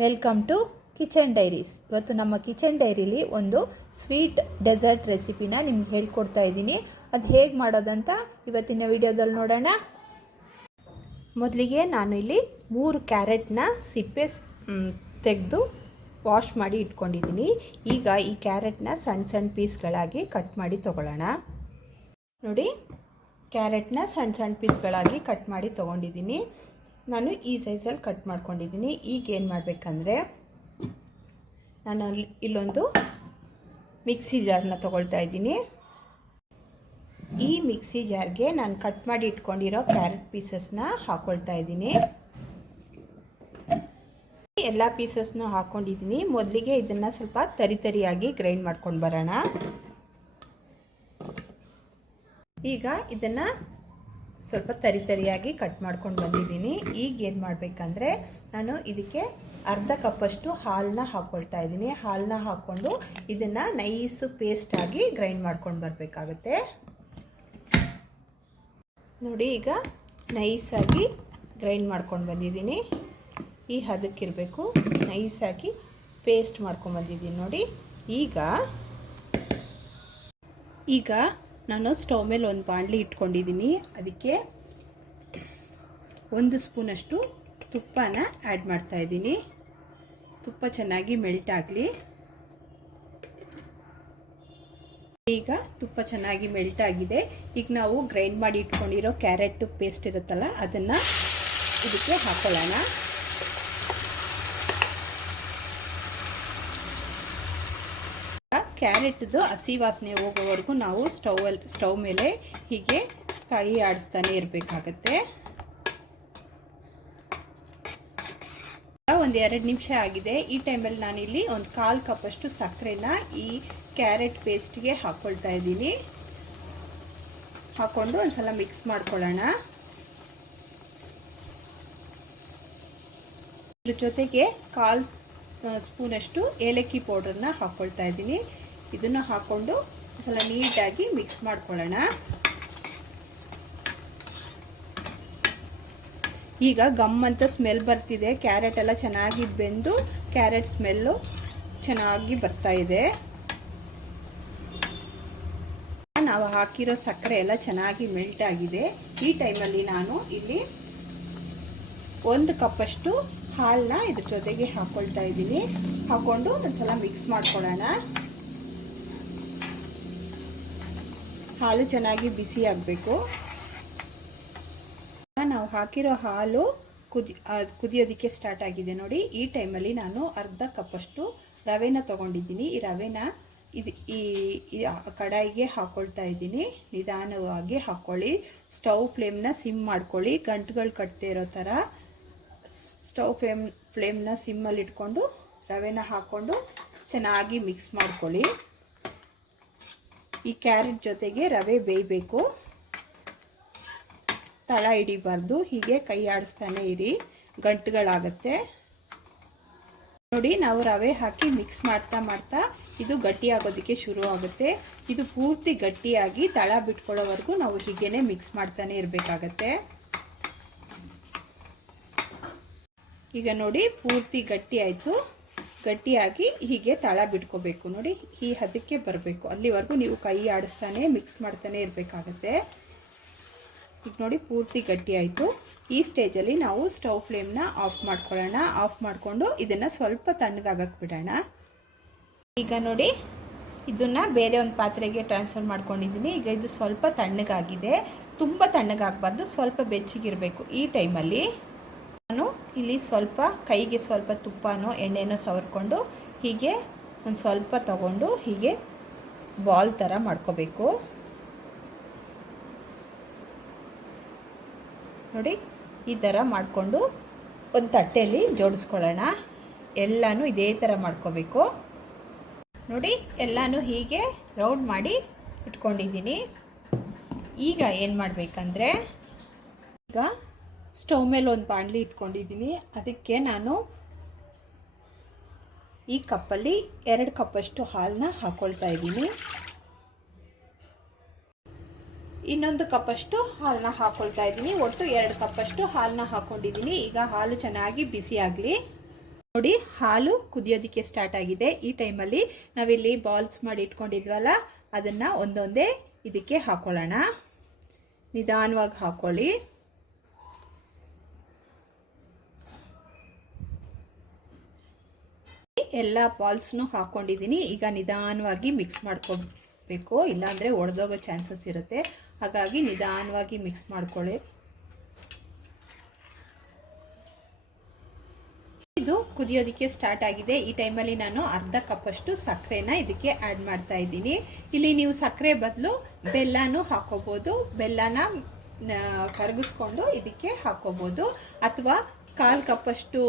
Welcome to kitchen diaries ಇವತ್ತು ನಮ್ಮ kitchen ಡೈರಿಲಿ ಒಂದು ಸ್ವೀಟ್ ಡೆಸರ್ಟ್ ರೆಸಿಪಿನ ನಿಮ್ಗೆ ಹೇಳ್ಕೊಡ್ತಾ ಇದ್ದೀನಿ. ಅದು ಹೇಗೆ ಮಾಡೋದಂತ ಇವತ್ತಿನ ವಿಡಿಯೋದಲ್ಲಿ ನೋಡೋಣ. ಮೊದಲಿಗೆ ನಾನು ಇಲ್ಲಿ ಮೂರು ಕ್ಯಾರೆಟ್ನ ಸಿಪ್ಪೆ ತೆಗೆದು ವಾಶ್ ಮಾಡಿ ಇಟ್ಕೊಂಡಿದ್ದೀನಿ. ಈಗ ಈ ಕ್ಯಾರೆಟ್ನ ಸಣ್ಣ ಸಣ್ಣ ಪೀಸ್ಗಳಾಗಿ ಕಟ್ ಮಾಡಿ ತೊಗೊಳ್ಳೋಣ. ನೋಡಿ, ಕ್ಯಾರೆಟ್ನ ಸಣ್ಣ ಸಣ್ಣ ಪೀಸ್ಗಳಾಗಿ ಕಟ್ ಮಾಡಿ ತೊಗೊಂಡಿದ್ದೀನಿ. ನಾನು ಈ ಸೈಜಲ್ಲಿ ಕಟ್ ಮಾಡ್ಕೊಂಡಿದ್ದೀನಿ. ಈಗ ಏನು ಮಾಡಬೇಕಂದ್ರೆ, ನಾನು ಇಲ್ಲೊಂದು ಮಿಕ್ಸಿ ಜಾರ್ನ ತೊಗೊಳ್ತಾ ಇದ್ದೀನಿ. ಈ ಮಿಕ್ಸಿ ಜಾರ್ಗೆ ನಾನು ಕಟ್ ಮಾಡಿ ಇಟ್ಕೊಂಡಿರೋ ಕ್ಯಾರೆಟ್ ಪೀಸಸ್ನ ಹಾಕೊಳ್ತಾ ಇದ್ದೀನಿ. ಎಲ್ಲ ಪೀಸಸ್ನು ಹಾಕ್ಕೊಂಡಿದ್ದೀನಿ ಮೊದಲಿಗೆ ಇದನ್ನು ಸ್ವಲ್ಪ ತರಿ ತರಿಯಾಗಿ ಗ್ರೈಂಡ್ ಮಾಡ್ಕೊಂಡು ಬರೋಣ. ಈಗ ಇದನ್ನು ಸ್ವಲ್ಪ ತರಿ ತರಿಯಾಗಿ ಕಟ್ ಮಾಡ್ಕೊಂಡು ಬಂದಿದ್ದೀನಿ. ಈಗ ಏನು ಮಾಡಬೇಕಂದ್ರೆ ನಾನು ಇದಕ್ಕೆ ಅರ್ಧ ಕಪ್ಪಷ್ಟು ಹಾಲನ್ನ ಹಾಕ್ಕೊಳ್ತಾ ಇದ್ದೀನಿ. ಹಾಲನ್ನ ಹಾಕ್ಕೊಂಡು ಇದನ್ನು ನೈಸು ಪೇಸ್ಟಾಗಿ ಗ್ರೈಂಡ್ ಮಾಡ್ಕೊಂಡು ಬರಬೇಕಾಗುತ್ತೆ. ನೋಡಿ, ಈಗ ನೈಸಾಗಿ ಗ್ರೈಂಡ್ ಮಾಡ್ಕೊಂಡು ಬಂದಿದ್ದೀನಿ. ಈ ಹದಕ್ಕಿರಬೇಕು. ನೈಸಾಗಿ ಪೇಸ್ಟ್ ಮಾಡ್ಕೊಂಡು ಬಂದಿದ್ದೀನಿ ನೋಡಿ. ಈಗ ಈಗ ನಾನು ಸ್ಟವ್ ಮೇಲೆ ಒಂದು ಬಾಣಲಿ ಇಟ್ಕೊಂಡಿದ್ದೀನಿ. ಅದಕ್ಕೆ ಒಂದು ಸ್ಪೂನಷ್ಟು ತುಪ್ಪನ ಆ್ಯಡ್ ಮಾಡ್ತಾಯಿದ್ದೀನಿ ತುಪ್ಪ ಚೆನ್ನಾಗಿ ಮೆಲ್ಟ್ ಆಗಲಿ. ಈಗ ತುಪ್ಪ ಚೆನ್ನಾಗಿ ಮೆಲ್ಟ್ ಆಗಿದೆ. ಈಗ ನಾವು ಗ್ರೈಂಡ್ ಮಾಡಿ ಇಟ್ಕೊಂಡಿರೋ ಕ್ಯಾರೆಟ್ ಪೇಸ್ಟ್ ಇರುತ್ತಲ್ಲ, ಅದನ್ನು ಇದಕ್ಕೆ ಹಾಕೊಳ್ಳೋಣ. ಕ್ಯಾರೆಟ್ದು ಹಸಿ ವಾಸನೆ ಹೋಗೋವರೆಗೂ ನಾವು ಸ್ಟೌವಲ್ಲಿ ಸ್ಟೌವ್ ಮೇಲೆ ಹೀಗೆ ಕೈ ಆಡಿಸ್ತಾನೆ ಇರಬೇಕಾಗತ್ತೆ. ಒಂದು ಎರಡು ನಿಮಿಷ ಆಗಿದೆ. ಈ ಟೈಮಲ್ಲಿ ನಾನಿಲ್ಲಿ ಒಂದು ಕಾಲು ಕಪ್ಪಷ್ಟು ಸಕ್ಕರೆನ ಈ ಕ್ಯಾರೆಟ್ ಪೇಸ್ಟ್ಗೆ ಹಾಕ್ಕೊಳ್ತಾ ಇದ್ದೀನಿ. ಹಾಕ್ಕೊಂಡು ಒಂದ್ಸಲ ಮಿಕ್ಸ್ ಮಾಡ್ಕೊಳ್ಳೋಣ. ಇದ್ರ ಜೊತೆಗೆ ಕಾಲು ಸ್ಪೂನಷ್ಟು ಏಲಕ್ಕಿ ಪೌಡರ್ನ ಹಾಕ್ಕೊಳ್ತಾ ಇದ್ದೀನಿ. ಇದನ್ನು ಹಾಕ್ಕೊಂಡು ಸ್ವಲ್ಪ ನೀಟಾಗಿ ಮಿಕ್ಸ್ ಮಾಡ್ಕೊಳ್ಳೋಣ. ಈಗ ಗಮ್ ಅಂತ ಸ್ಮೆಲ್ ಬರ್ತಿದೆ. ಕ್ಯಾರೆಟ್ ಎಲ್ಲ ಚೆನ್ನಾಗಿ ಬೆಂದು ಕ್ಯಾರೆಟ್ ಸ್ಮೆಲ್ಲು ಚೆನ್ನಾಗಿ ಬರ್ತಾ ಇದೆ. ನಾವು ಹಾಕಿರೋ ಸಕ್ಕರೆ ಎಲ್ಲ ಚೆನ್ನಾಗಿ ಮೆಲ್ಟ್ ಆಗಿದೆ. ಈ ಟೈಮಲ್ಲಿ ನಾನು ಇಲ್ಲಿ ಒಂದು ಕಪ್ಪಷ್ಟು ಹಾಲನ್ನ ಇದ್ರ ಜೊತೆಗೆ ಹಾಕೊಳ್ತಾ ಇದ್ದೀನಿ. ಹಾಕೊಂಡು ಒಂದ್ಸಲ ಮಿಕ್ಸ್ ಮಾಡ್ಕೊಳ್ಳೋಣ. ಹಾಲು ಚೆನ್ನಾಗಿ ಬಿಸಿ ಆಗಬೇಕು. ನಾವು ಹಾಕಿರೋ ಹಾಲು ಕುದಿ ಕುದಿಯೋದಕ್ಕೆ ಸ್ಟಾರ್ಟ್ ಆಗಿದೆ ನೋಡಿ. ಈ ಟೈಮಲ್ಲಿ ನಾನು ಅರ್ಧ ಕಪ್ಪಷ್ಟು ರವೆನ ತೊಗೊಂಡಿದ್ದೀನಿ. ಈ ರವೆನ ಇದು ಈ ಕಡಾಯಿಗೆ ಹಾಕ್ಕೊಳ್ತಾ ಇದ್ದೀನಿ. ನಿಧಾನವಾಗಿ ಹಾಕ್ಕೊಳ್ಳಿ ಸ್ಟವ್ ಫ್ಲೇಮ್ನ ಸಿಮ್ ಮಾಡ್ಕೊಳ್ಳಿ. ಗಂಟುಗಳು ಕಟ್ಟದೇ ಇರೋ ಥರ ಸ್ಟವ್ ಫ್ಲೇಮ್ ಫ್ಲೇಮ್ನ ಸಿಮ್ಮಲ್ಲಿ ಇಟ್ಕೊಂಡು ರವೆನ ಹಾಕ್ಕೊಂಡು ಚೆನ್ನಾಗಿ ಮಿಕ್ಸ್ ಮಾಡ್ಕೊಳ್ಳಿ. ಈ ಕ್ಯಾರೆಟ್ ಜೊತೆಗೆ ರವೆ ಬೇಯಬೇಕು. ತಳ ಹಿಡಿಬಾರ್ದು, ಹೀಗೆ ಕೈ ಆಡಿಸ್ತಾನೆ ಇರಿ, ಗಂಟುಗಳಾಗತ್ತೆ. ನೋಡಿ, ನಾವು ರವೆ ಹಾಕಿ ಮಿಕ್ಸ್ ಮಾಡ್ತಾ ಮಾಡ್ತಾ ಇದು ಗಟ್ಟಿ ಆಗೋದಕ್ಕೆ ಶುರು ಆಗುತ್ತೆ. ಇದು ಪೂರ್ತಿ ಗಟ್ಟಿಯಾಗಿ ತಳ ಬಿಟ್ಕೊಳ್ಳೋವರೆಗೂ ನಾವು ಹೀಗೇನೆ ಮಿಕ್ಸ್ ಮಾಡ್ತಾನೆ ಇರಬೇಕಾಗತ್ತೆ. ಈಗ ನೋಡಿ, ಪೂರ್ತಿ ಗಟ್ಟಿ ಆಯಿತು ಗಟ್ಟಿಯಾಗಿ ಹೀಗೆ ತಳ ಬಿಟ್ಕೋಬೇಕು. ನೋಡಿ, ಈ ಹದಕ್ಕೆ ಬರಬೇಕು. ಅಲ್ಲಿವರೆಗೂ ನೀವು ಕೈ ಆಡಿಸ್ತಾನೆ ಮಿಕ್ಸ್ ಮಾಡ್ತಾನೆ ಇರಬೇಕಾಗತ್ತೆ. ಈಗ ನೋಡಿ, ಪೂರ್ತಿ ಗಟ್ಟಿ ಆಯಿತು. ಈ ಸ್ಟೇಜಲ್ಲಿ ನಾವು ಸ್ಟವ್ ಫ್ಲೇಮ್ನ ಆಫ್ ಮಾಡ್ಕೊಳ್ಳೋಣ. ಆಫ್ ಮಾಡಿಕೊಂಡು ಇದನ್ನು ಸ್ವಲ್ಪ ತಣ್ಣಗಾಗಕ್ಕೆ ಬಿಡೋಣ. ಈಗ ನೋಡಿ, ಇದನ್ನು ಬೇರೆ ಒಂದು ಪಾತ್ರೆಗೆ ಟ್ರಾನ್ಸ್ಫರ್ ಮಾಡ್ಕೊಂಡಿದ್ದೀನಿ. ಈಗ ಇದು ಸ್ವಲ್ಪ ತಣ್ಣಗಾಗಿದೆ. ತುಂಬ ತಣ್ಣಗಾಗಬಾರ್ದು. ಸ್ವಲ್ಪ ಬೆಚ್ಚಗಿರಬೇಕು ಈ ಟೈಮಲ್ಲಿ ನಾನು ಇಲ್ಲಿ ಸ್ವಲ್ಪ ಕೈಗೆ ಸ್ವಲ್ಪ ತುಪ್ಪನೋ, ಎಣ್ಣೆನೋ ಸವರ್ಕೊಂಡು ಹೀಗೆ ಒಂದು ಸ್ವಲ್ಪ ತಗೊಂಡು ಹೀಗೆ ಬಾಲ್ ಥರ ಮಾಡ್ಕೋಬೇಕು. ನೋಡಿ, ಈ ಥರ ಮಾಡಿಕೊಂಡು ಒಂದು ತಟ್ಟೆಯಲ್ಲಿ ಜೋಡಿಸ್ಕೊಳ್ಳೋಣ. ಎಲ್ಲನೂ ಇದೇ ಥರ ಮಾಡ್ಕೋಬೇಕು. ನೋಡಿ, ಎಲ್ಲನೂ ಹೀಗೆ ರೌಂಡ್ ಮಾಡಿ ಇಟ್ಕೊಂಡಿದ್ದೀನಿ. ಈಗ ಏನು ಮಾಡಬೇಕಂದ್ರೆ, ಈಗ ಸ್ಟವ್ ಮೇಲೆ ಒಂದು ಬಾಣಲಿ ಇಟ್ಕೊಂಡಿದ್ದೀನಿ. ಅದಕ್ಕೆ ನಾನು ಈ ಕಪ್ಪಲ್ಲಿ ಎರಡು ಕಪ್ಪಷ್ಟು ಹಾಲನ್ನ ಹಾಕ್ಕೊಳ್ತಾ ಇದ್ದೀನಿ. ಇನ್ನೊಂದು ಕಪ್ಪಷ್ಟು ಹಾಲನ್ನ ಹಾಕ್ಕೊಳ್ತಾ ಇದ್ದೀನಿ. ಒಟ್ಟು ಎರಡು ಕಪ್ಪಷ್ಟು ಹಾಲನ್ನ ಹಾಕ್ಕೊಂಡಿದ್ದೀನಿ ಈಗ ಹಾಲು ಚೆನ್ನಾಗಿ ಬಿಸಿ ಆಗಲಿ. ನೋಡಿ, ಹಾಲು ಕುದಿಯೋದಕ್ಕೆ ಸ್ಟಾರ್ಟ್ ಆಗಿದೆ. ಈ ಟೈಮಲ್ಲಿ ನಾವಿಲ್ಲಿ ಬಾಲ್ಸ್ ಮಾಡಿ ಇಟ್ಕೊಂಡಿದ್ವಲ್ಲ, ಅದನ್ನು ಒಂದೊಂದೇ ಇದಕ್ಕೆ ಹಾಕೊಳ್ಳೋಣ. ನಿಧಾನವಾಗಿ ಹಾಕೊಳ್ಳಿ. ಎಲ್ಲ ಬಾಲ್ಸ್ನು ಹಾಕ್ಕೊಂಡಿದ್ದೀನಿ ಈಗ ನಿಧಾನವಾಗಿ ಮಿಕ್ಸ್ ಮಾಡ್ಕೋಬೇಕು. ಇಲ್ಲಾಂದರೆ ಒಡೆದೋಗೋ ಚಾನ್ಸಸ್ ಇರುತ್ತೆ. ಹಾಗಾಗಿ ನಿಧಾನವಾಗಿ ಮಿಕ್ಸ್ ಮಾಡ್ಕೊಳ್ಳಿ. ಇದು ಕುದಿಯೋದಕ್ಕೆ ಸ್ಟಾರ್ಟ್ ಆಗಿದೆ. ಈ ಟೈಮಲ್ಲಿ ನಾನು ಅರ್ಧ ಕಪ್ಪಷ್ಟು ಸಕ್ಕರೆನ ಇದಕ್ಕೆ ಆ್ಯಡ್ ಮಾಡ್ತಾ ಇದ್ದೀನಿ. ಇಲ್ಲಿ ನೀವು ಸಕ್ಕರೆ ಬದಲು ಬೆಲ್ಲನೂ ಹಾಕೋಬೋದು. ಬೆಲ್ಲನ ಕರಗಿಸ್ಕೊಂಡು ಇದಕ್ಕೆ ಹಾಕೋಬೋದು. ಅಥವಾ ಕಾಲು ಕಪ್ಪಷ್ಟು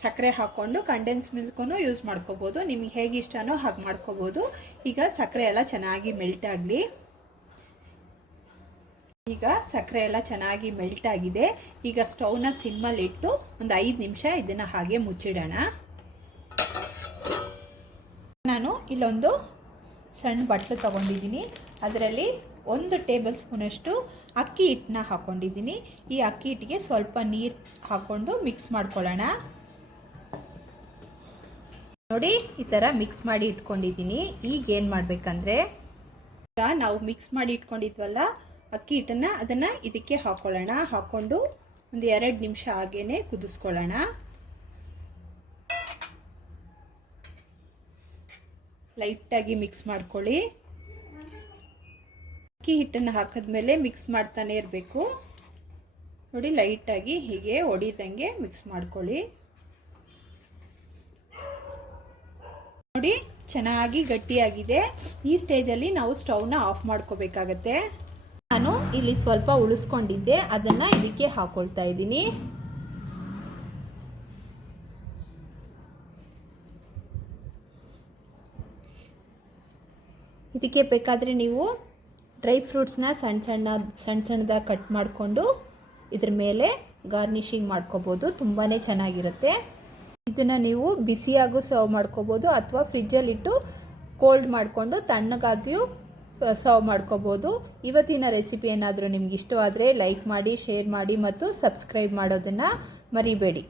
ಸಕ್ಕರೆ ಹಾಕ್ಕೊಂಡು ಕಂಡೆನ್ಸ್ ಮಿಲ್ಕನ್ನು ಯೂಸ್ ಮಾಡ್ಕೋಬೋದು. ನಿಮಗೆ ಹೇಗೆ ಇಷ್ಟನೋ ಹಾಗೆ ಮಾಡ್ಕೋಬೋದು. ಈಗ ಸಕ್ಕರೆ ಎಲ್ಲ ಚೆನ್ನಾಗಿ ಮೆಲ್ಟ್ ಆಗಲಿ. ಈಗ ಸಕ್ಕರೆ ಎಲ್ಲ ಚೆನ್ನಾಗಿ ಮೆಲ್ಟ್ ಆಗಿದೆ. ಈಗ ಸ್ಟೌವ್ನ ಸಿಮ್ಮಲ್ಲಿ ಇಟ್ಟು ಒಂದು ಐದು ನಿಮಿಷ ಇದನ್ನು ಹಾಗೆ ಮುಚ್ಚಿಡೋಣ. ನಾನು ಇಲ್ಲೊಂದು ಸಣ್ಣ ಬಟ್ಲು ತಗೊಂಡಿದ್ದೀನಿ. ಅದರಲ್ಲಿ ಒಂದು ಟೇಬಲ್ ಸ್ಪೂನಷ್ಟು ಅಕ್ಕಿ ಹಿಟ್ಟನ್ನ ಹಾಕ್ಕೊಂಡಿದ್ದೀನಿ ಈ ಅಕ್ಕಿ ಹಿಟ್ಟಿಗೆ ಸ್ವಲ್ಪ ನೀರು ಹಾಕ್ಕೊಂಡು ಮಿಕ್ಸ್ ಮಾಡ್ಕೊಳ್ಳೋಣ. ನೋಡಿ, ಈ ಥರ ಮಿಕ್ಸ್ ಮಾಡಿ ಇಟ್ಕೊಂಡಿದ್ದೀನಿ. ಈಗ ಏನು ಮಾಡಬೇಕಂದ್ರೆ, ಈಗ ನಾವು ಮಿಕ್ಸ್ ಮಾಡಿ ಇಟ್ಕೊಂಡಿದ್ವಲ್ಲ, ಅಕ್ಕಿ ಹಿಟ್ಟನ್ನು ಅದನ್ನು ಇದಕ್ಕೆ ಹಾಕ್ಕೊಳ್ಳೋಣ ಹಾಕ್ಕೊಂಡು ಒಂದು ಎರಡು ನಿಮಿಷ ಹಾಗೇನೆ ಕುದಿಸ್ಕೊಳ್ಳೋಣ. ಲೈಟಾಗಿ ಮಿಕ್ಸ್ ಮಾಡ್ಕೊಳ್ಳಿ. ಅಕ್ಕಿ ಹಿಟ್ಟನ್ನು ಹಾಕಿದ್ಮೇಲೆ ಮಿಕ್ಸ್ ಮಾಡ್ತಾನೆ ಇರಬೇಕು. ನೋಡಿ, ಲೈಟಾಗಿ ಹೀಗೆ ಒಡಿದಂಗೆ ಮಿಕ್ಸ್ ಮಾಡ್ಕೊಳ್ಳಿ. ನೋಡಿ, ಚೆನ್ನಾಗಿ ಗಟ್ಟಿಯಾಗಿದೆ. ಈ ಸ್ಟೇಜಲ್ಲಿ ನಾವು ಸ್ಟವ್ನ ಆಫ್ ಮಾಡ್ಕೋಬೇಕಾಗತ್ತೆ. ನಾನು ಇಲ್ಲಿ ಸ್ವಲ್ಪ ಉಳಿಸ್ಕೊಂಡಿದ್ದೆ. ಅದನ್ನು ಇದಕ್ಕೆ ಹಾಕೊಳ್ತಾ ಇದ್ದೀನಿ. ಇದಕ್ಕೆ ಬೇಕಾದರೆ ನೀವು ಡ್ರೈ ಫ್ರೂಟ್ಸ್ನ ಸಣ್ಣ ಸಣ್ಣ ಸಣ್ಣ ಸಣ್ಣದಾಗಿ ಕಟ್ ಮಾಡಿಕೊಂಡು ಇದ್ರ ಮೇಲೆ ಗಾರ್ನಿಷಿಂಗ್ ಮಾಡ್ಕೋಬೋದು. ತುಂಬಾ ಚೆನ್ನಾಗಿರುತ್ತೆ. ಇದನ್ನು ನೀವು ಬಿಸಿಯಾಗೂ ಸರ್ವ್ ಮಾಡ್ಕೋಬೋದು ಅಥವಾ ಫ್ರಿಜ್ಜಲ್ಲಿಟ್ಟು ಕೋಲ್ಡ್ ಮಾಡಿಕೊಂಡು ತಣ್ಣಗಾಗಿಯೂ ಸರ್ವ್ ಮಾಡ್ಕೋಬೋದು. ಇವತ್ತಿನ ರೆಸಿಪಿ ಏನಾದರೂ ನಿಮ್ಗೆ ಇಷ್ಟವಾದರೆ ಲೈಕ್ ಮಾಡಿ ಶೇರ್ ಮಾಡಿ ಮತ್ತು ಸಬ್ಸ್ಕ್ರೈಬ್ ಮಾಡೋದನ್ನು ಮರಿಬೇಡಿ.